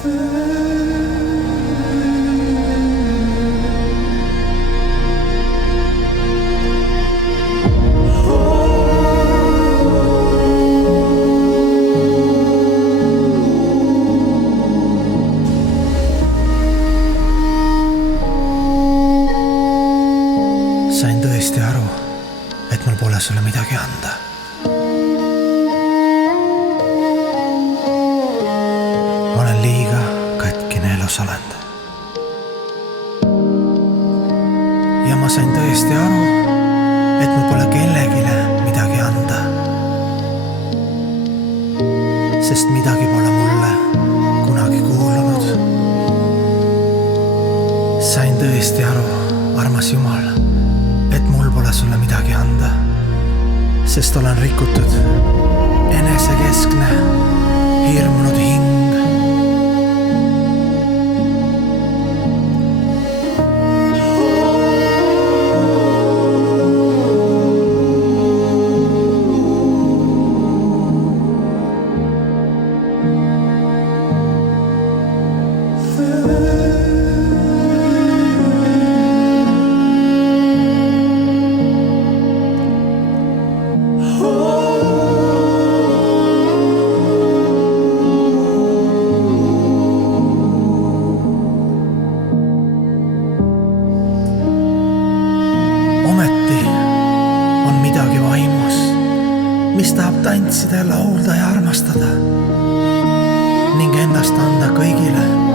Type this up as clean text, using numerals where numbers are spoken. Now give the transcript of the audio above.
Sain tõesti aru, et mul pole sulle midagi anda. Olen liiga katkine elusolend. Ja ma sain tõesti aru, et mul pole kellegile midagi anda. Sest midagi pole mulle kunagi kuulunud. Sain tõesti aru, armas Jumal, et mul pole sulle midagi anda, sest olen rikutud, enesekeskne, hirmunud hing. Ometi on midagi vaimus, mis tahab tantsida ja laulda ja armastada ning ennast anda kõigile.